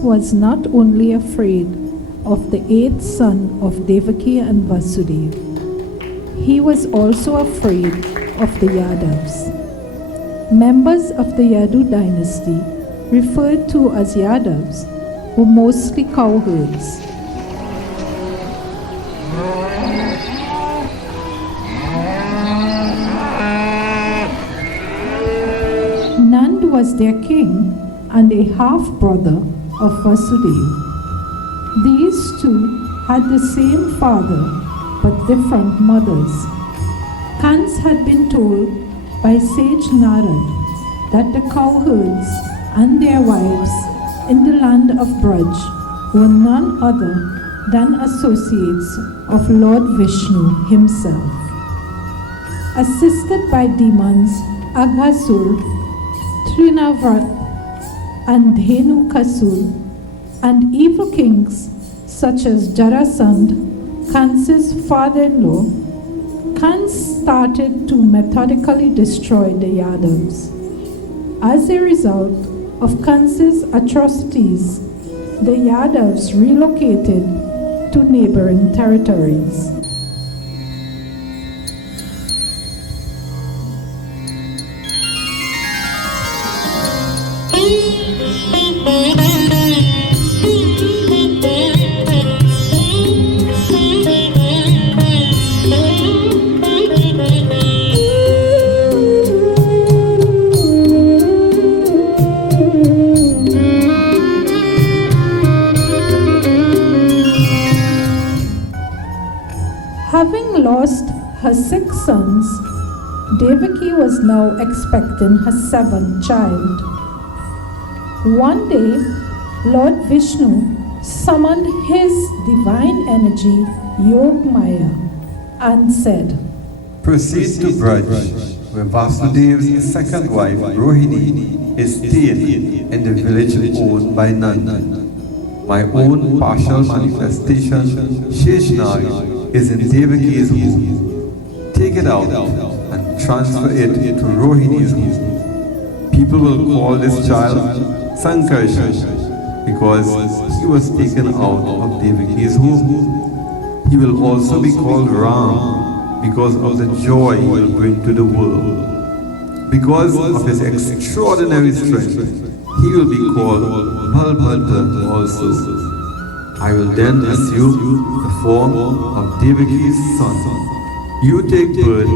Was not only afraid of the eighth son of Devaki and Vasudeva, he was also afraid of the Yadavs. Members of the Yadu dynasty, referred to as Yadavs, were mostly cowherds. Nand was their king and a half-brother of Vasudeva. These two had the same father but different mothers. Kans had been told by sage Narad that the cowherds and their wives in the land of Braj were none other than associates of Lord Vishnu himself. Assisted by demons Aghasur, Trinavrat, and Dhenu-Kasur, and evil kings such as Jarasandh, Kans's father-in-law, Kans started to methodically destroy the Yadavs. As a result of Kans's atrocities, the Yadavs relocated to neighboring territories. Having lost her 6 sons, Devaki was now expecting her 7th child. One day, Lord Vishnu summoned his divine energy, Yogmaya, and said, "Proceed to Braj, where Vasudeva's second wife, Rohini, is staying in the village owned by Nand. My own partial manifestation, Sheshnag, is in Devaki's womb. Take it out and transfer it to Rohini's womb. People will call this child Sankarshan because he was taken out of Devaki's womb. He will also be called Ram because of the joy he will bring to the world. Because of his extraordinary strength, he will be called Balbhadra also. I will then assume the form of Devaki's son. You take birth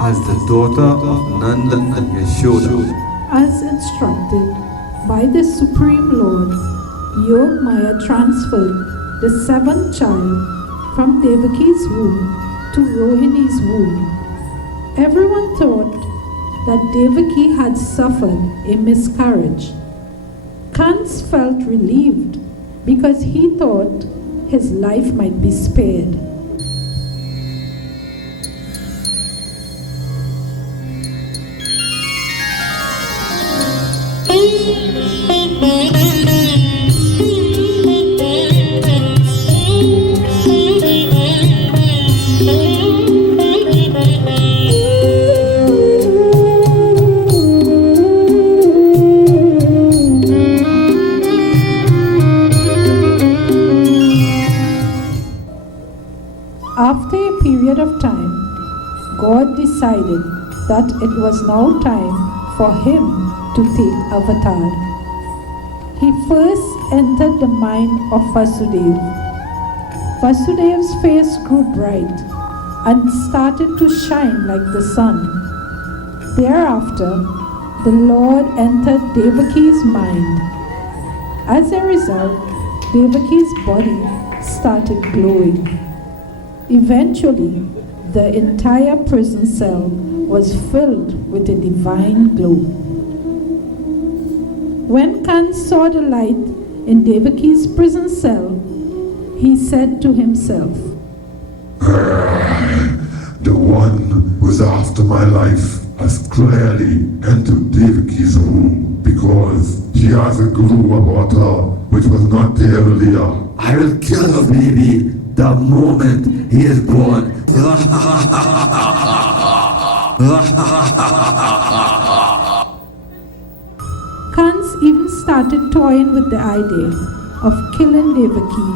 as the daughter of Nanda and Yashoda." As instructed by the Supreme Lord, Yogmaya transferred the 7th child from Devaki's womb to Rohini's womb. Everyone thought that Devaki had suffered a miscarriage. Kans felt relieved because he thought his life might be spared. After a period of time, God decided that it was now time for him to take avatar. He first entered the mind of Vasudeva. Vasudeva's face grew bright and started to shine like the sun. Thereafter, the Lord entered Devaki's mind. As a result, Devaki's body started glowing. Eventually, the entire prison cell was filled with a divine glow. When Kans saw the light in Devaki's prison cell, he said to himself, "The one who's after my life has clearly entered Devaki's room because he has a glue about her which was not there earlier. I will kill her baby the moment he is born." Kans even started toying with the idea of killing Devaki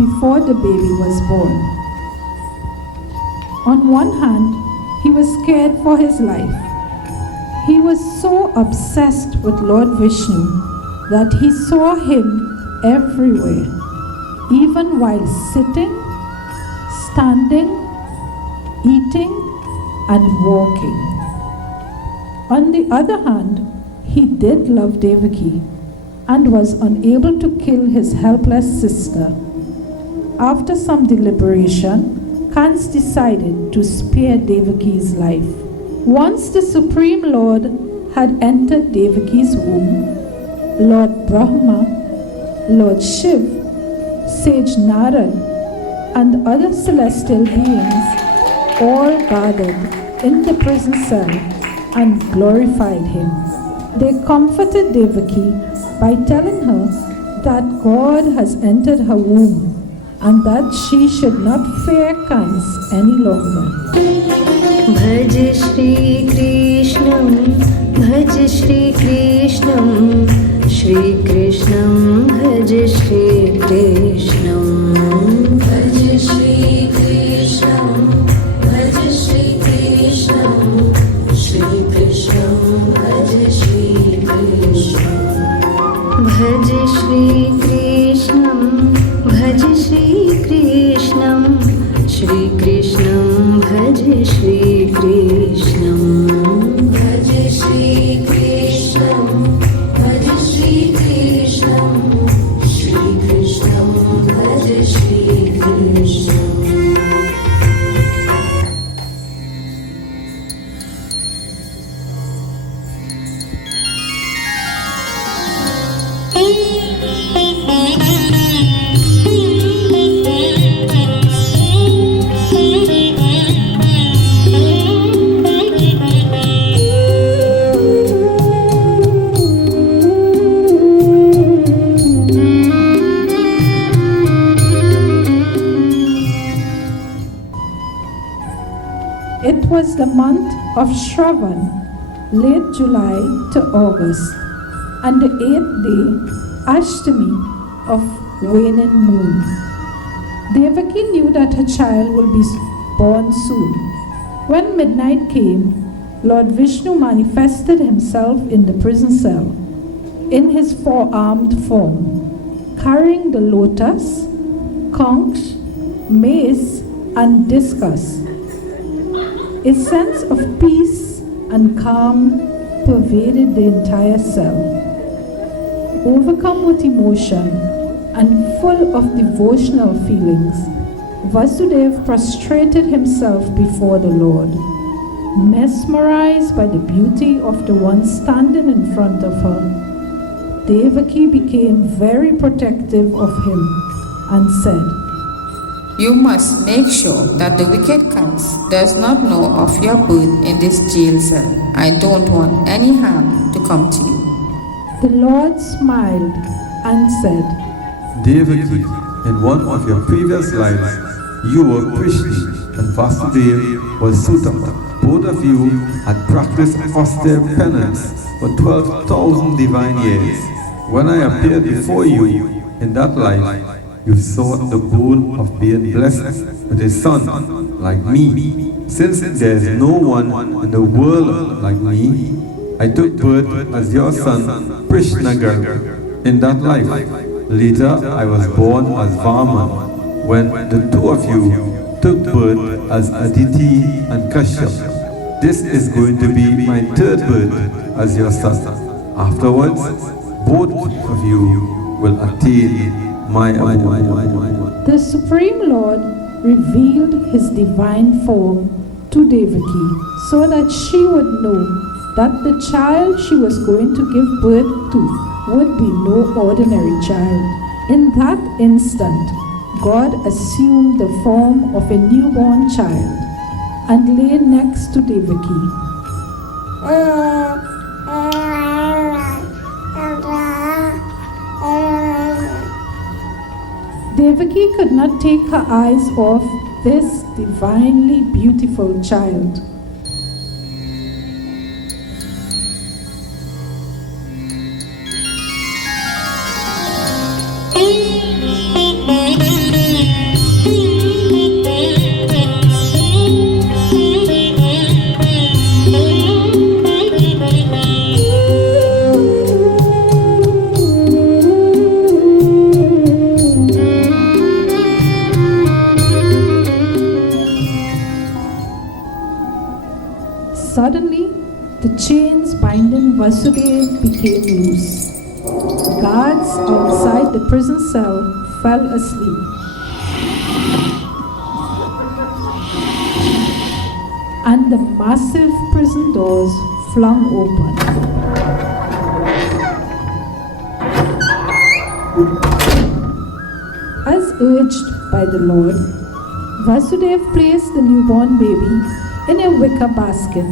before the baby was born. On one hand, he was scared for his life. He was so obsessed with Lord Vishnu that he saw him everywhere, even while sitting, standing, eating, and walking. On the other hand, he did love Devaki and was unable to kill his helpless sister. After some deliberation, Kans decided to spare Devaki's life. Once the Supreme Lord had entered Devaki's womb, Lord Brahma, Lord Shiv, Sage Narad, and other celestial beings all gathered in the prison cell and glorified him. They comforted Devaki by telling her that God has entered her womb and that she should not fear Kans any longer. Bhaj Shri Krishnam, Bhaj Shri Krishnam, Shri Krishnam, Bhaj Shri Krishnam. Bhaj Shri Krishnam, Bhaj Shri Krishnam, Shri Krishnam, Bhaj Shri Krishnam. Bhaj Shri Krishnam, Bhaj Shri Krishnam, Shri Krishnam, Bhaj Shri Krishnam. Bhaj Shri Krishnam, Bhaj Shri Krishnam, Shri Krishnam, Bhaj Shri Krishnam. It was the month of Shravan, late July to August, and the 8th day, Ashtami of waning moon. Devaki knew that her child would be born soon. When midnight came, Lord Vishnu manifested himself in the prison cell, in his four-armed form, carrying the lotus, conch, mace, and discus. A sense of peace and calm pervaded the entire cell. Overcome with emotion and full of devotional feelings, Vasudev prostrated himself before the Lord. Mesmerized by the beauty of the one standing in front of her, Devaki became very protective of him and said, "You must make sure that the wicked Kans does not know of your birth in this jail cell. I don't want any harm to come to you." The Lord smiled and said, Devaki, in one of your previous lives, you were Krishna and Vasudeva was Sutapa. Both of you had practiced austere penance for 12,000 divine years. When I appeared before you in that life, you sought the boon of being blessed with a son like me. Since there is no one in the world like me, I took birth as your son, Krishna in that life. Later, I was born as Varman, when the two of you took birth as Aditi and Kashyap. This is going to be my third birth as your son. Afterwards, both of you will attain my abode. The Supreme Lord revealed his divine form to Devaki so that she would know that the child she was going to give birth to would be no ordinary child. In that instant, God assumed the form of a newborn child and lay next to Devaki. Devaki could not take her eyes off this divinely beautiful child. Suddenly, the chains binding Vasudev became loose. Guards outside the prison cell fell asleep. And the massive prison doors flung open. As urged by the Lord, Vasudev placed the newborn baby in a wicker basket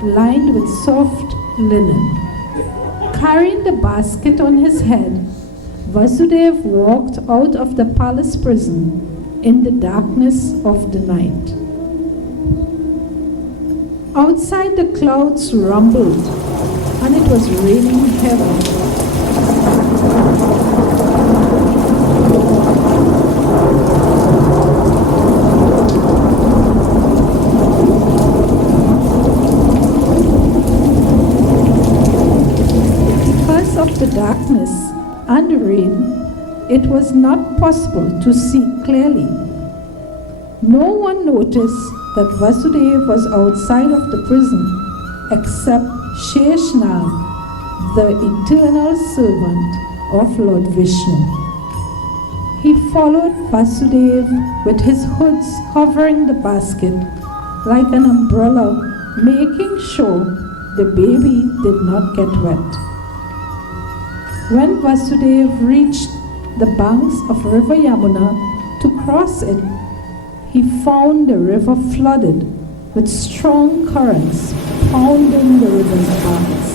lined with soft linen. Carrying the basket on his head, Vasudev walked out of the palace prison in the darkness of the night. Outside, the clouds rumbled and it was raining heavily. The darkness and the rain, it was not possible to see clearly. No one noticed that Vasudev was outside of the prison except Sheshnag, the eternal servant of Lord Vishnu. He followed Vasudev with his hoods covering the basket like an umbrella, making sure the baby did not get wet. When Vasudev reached the banks of River Yamuna to cross it, he found the river flooded with strong currents pounding the river's banks.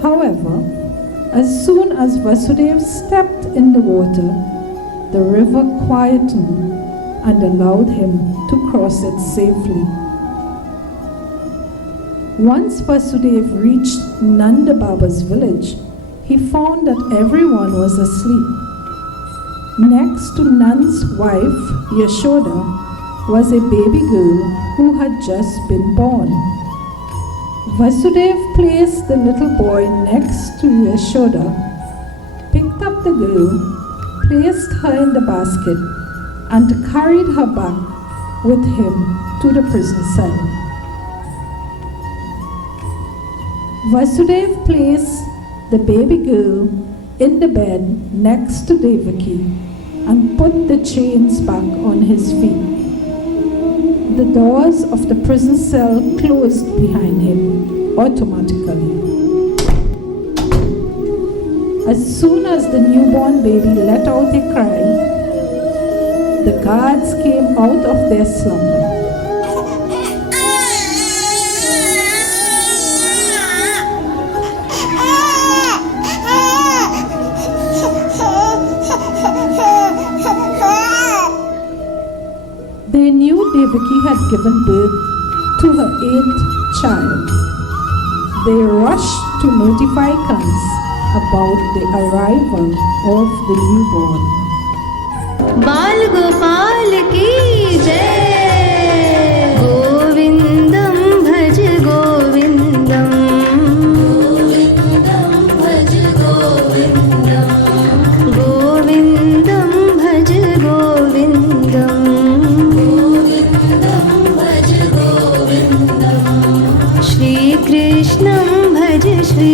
However, as soon as Vasudev stepped in the water, the river quietened and allowed him to cross it safely. Once Vasudev reached Nanda Baba's village, he found that everyone was asleep. Next to Nan's wife, Yashoda, was a baby girl who had just been born. Vasudev placed the little boy next to Yashoda, picked up the girl, placed her in the basket, and carried her back with him to the prison cell. Vasudev placed the baby girl in the bed next to Devaki and put the chains back on his feet. The doors of the prison cell closed behind him automatically. As soon as the newborn baby let out a cry, the guards came out of their slumber. They knew Devaki had given birth to her 8th child. They rushed to notify Kans about the arrival of the newborn. बाल गोपाल की जय गोविंदम भज गोविंदम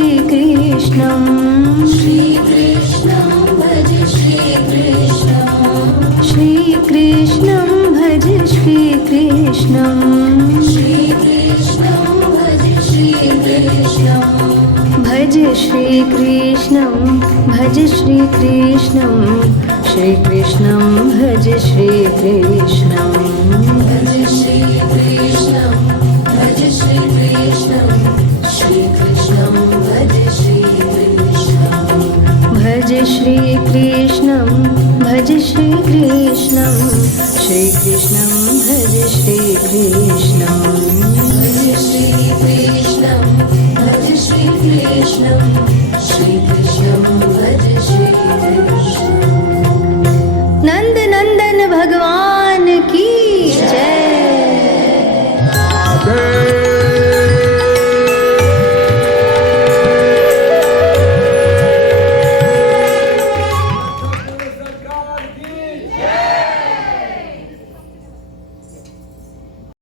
श्रीकृष्णं श्रीकृष्णं भज श्रीकृष्णं श्रीकृष्णं भज श्रीकृष्णं श्रीकृष्णं भज श्रीकृष्णं भज श्रीकृष्णं भज श्रीकृष्णं श्रीकृष्णं भज श्रीकृष्णं भज श्रीकृष्णं भज श्रीकृष्णं श्रीकृष्णं भज श्रीकृष्णं भज श्रीकृष्णं भज श्रीकृष्णं श्रीकृष्णं भज श्रीकृष्णं भज श्रीकृष्णं भज श्रीकृष्णं श्रीकृष्णं भज श्रीकृष्णं नंद